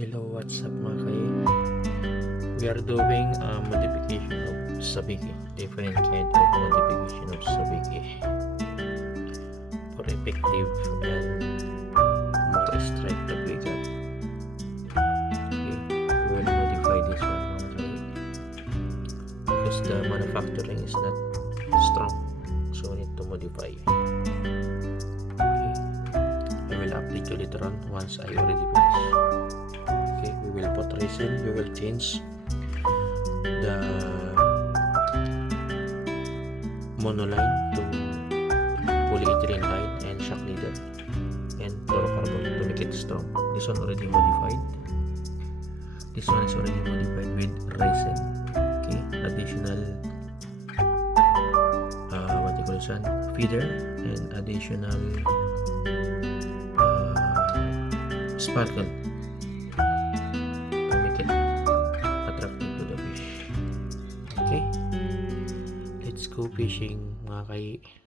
Hello, what's up mga kay? We are doing a modification of sabiki, different kind of modification of sabiki for effective and more strike that we got. Okay, we will modify this one mga kay because the manufacturing is not strong, so we need to modify. Okay, I will update you later on once I already finish. Okay, we will put resin, we will change the monoline to polyethylene line and shock needle and fluorocarbon to make it strong. This one already modified. This one is already modified with resin. Okay, additional what you call this one, feeder and additional sparkle. Okay, let's go fishing mga kay.